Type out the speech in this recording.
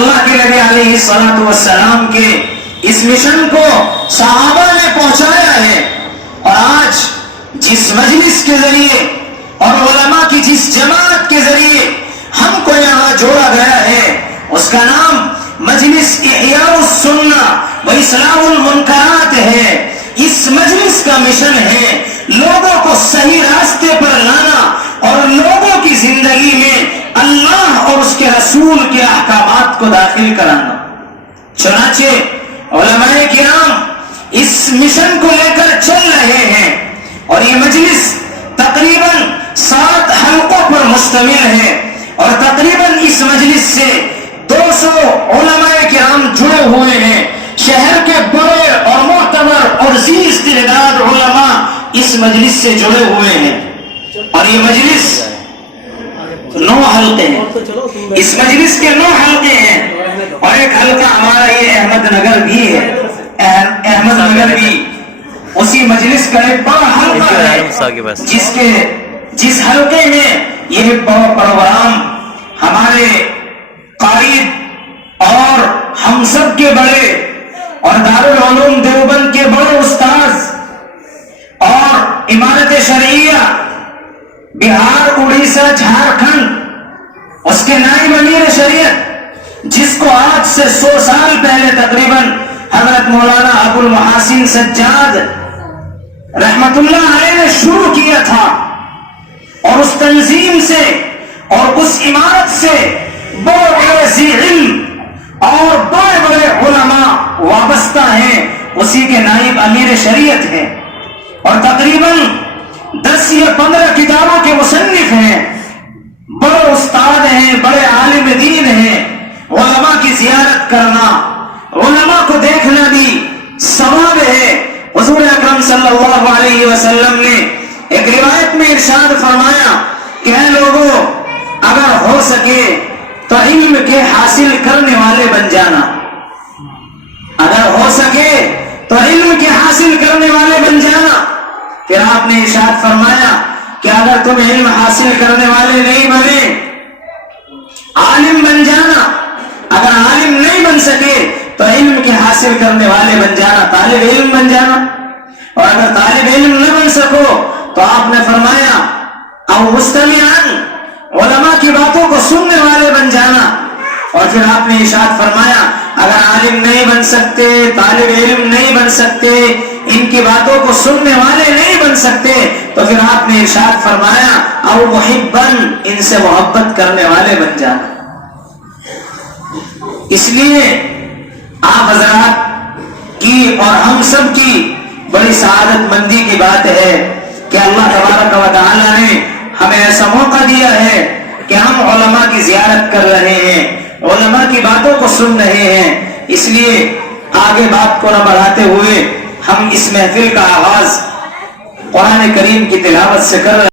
اللہ کے نبی علیہ الصلوۃ والسلام کے اس مشن کو صحابہ نے پہنچایا ہے. اور آج جس مجلس کے ذریعے اور علماء کی جس جماعت کے ذریعے ہم کو یہاں جوڑا گیا ہے اس کا نام مجلس احیاء السنہ و اصلاح المنکرات ہے. اس مجلس کا مشن ہے لوگوں کو صحیح راستے پر لانا اور لوگوں کی زندگی میں اللہ اور اس کے رسول کے احکامات کو داخل کرانا. چنانچہ علماء کرام اس مشن کو لے کر چل رہے ہیں اور یہ مجلس تقریباً 7 حلقوں پر مشتمل ہے اور تقریباً اس مجلس سے 200 علماء کرام جڑے ہوئے ہیں. شہر کے بڑے اور معتبر اور ذی استعداد علماء اس مجلس سے جڑے ہوئے ہیں اور یہ مجلس 9 حلقے ہیں. اس مجلس کے 9 حلقے ہیں اور ایک حلقہ ہمارا یہ احمد نگر بھی ہے. احمد نگر بھی اسی مجلس کا ایک بڑا حلقہ ہے جس حلقے میں یہ پروگرام ہمارے قائد اور ہم سب کے بڑے اور دارالعلوم دیوبند کے بڑے استاذ اور امارت شرعیہ بہار اڑیسہ جھارکھنڈ اس کے نائب امیر شریعت جس کو آج سے 100 سال پہلے تقریباً حضرت مولانا ابو المحاسن سجاد رحمت اللہ علیہ نے شروع کیا تھا اور اس تنظیم سے اور اس عمارت سے بڑے بڑے ذی علم اور بڑے بڑے علماء وابستہ ہیں. اسی کے نائب امیر شریعت ہیں اور تقریباً 10 یا 15 کتابوں کے مصنف ہیں. بڑے استاد ہیں, بڑے عالم دین ہیں. علماء کی زیارت کرنا, علماء کو دیکھنا بھی ثواب ہے. حضور اکرم صلی اللہ علیہ وسلم نے ایک روایت میں ارشاد فرمایا کہ اے لوگوں, اگر ہو سکے تو علم کے حاصل کرنے والے بن جانا. اگر ہو سکے تو علم کے حاصل کرنے والے بن جانا. پھر آپ نے ارشاد فرمایا کہ اگر تم علم حاصل کرنے والے نہیں بنے, عالم بن جانا. اگر عالم نہیں بن سکے تو علم کے حاصل کرنے والے بن جانا, طالب علم بن جانا. اور اگر طالب علم نہ بن سکو تو آپ نے فرمایا او مستمعان, علماء کی باتوں کو سننے والے بن جانا. اور پھر آپ نے ارشاد فرمایا اگر عالم نہیں بن سکتے, طالب علم نہیں بن سکتے, ان کی باتوں کو سننے والے نہیں بن سکتے تو پھر آپ نے ارشاد فرمایا او محبن, ان سے محبت کرنے والے بن جانا. اس لیے آپ حضرات کی اور ہم سب کی بڑی سعادت مندی کی بات ہے کہ اللہ تبارک و تعالی نے ہمیں ایسا موقع دیا ہے کہ ہم علماء کی زیارت کر رہے ہیں, علماء کی باتوں کو سن رہے ہیں. اس لیے آگے بات کو نہ بڑھاتے ہوئے ہم اس محفل کا آغاز قرآن کریم کی تلاوت سے کر رہے ہیں.